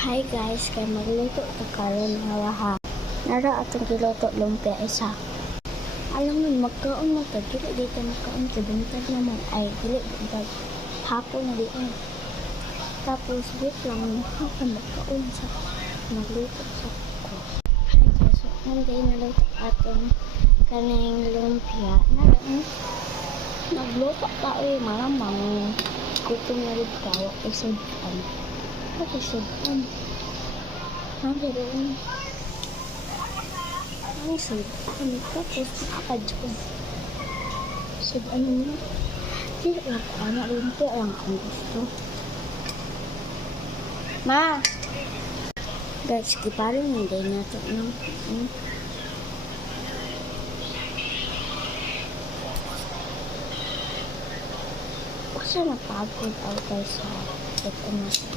Hi guys, kay magluto ta karon nga ha. Nara atong giluto lumpia isa. Alam mo magkaon mo ta dili dito magkaon sa buntag naman ay dili buntag hapon na diin. Tapos wait lang ako magkaon sa magluto sa ko. Hi guys, so hindi naluto atong kaning lumpia. Nara nagluto ka malamang gutom na rin ka isudan. Okay, sudan. Ang sudan. Tapos nakakadyan. Sudan mo. Hindi lang ko anak lumpia lang ang gusto. Ma! Guys, kiparin hindi nato ng kasi napagod ako guys sa ito natin.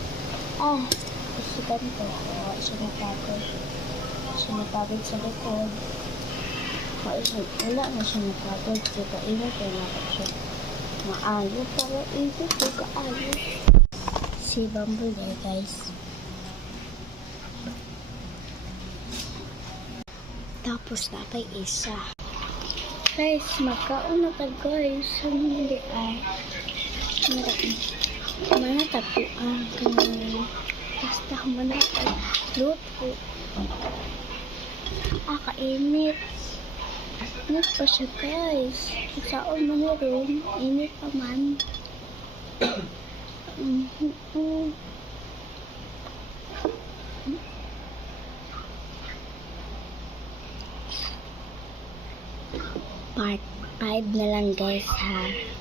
Kasi ganito ko. Siya napagod sa likod. Wala na siya napagod. Dito, ingat ko na siya. Maayo, pero ingat ko kaayo. Si Bumblebee, guys. Tapos na pa isa. Guys, magkaon na ta guys. Hindi ay. Mana tapuan kanina. Basta mana luto. Kainit. Init pa siya guys. Saan man rin. Init pa man. Part 5 na lang guys ha.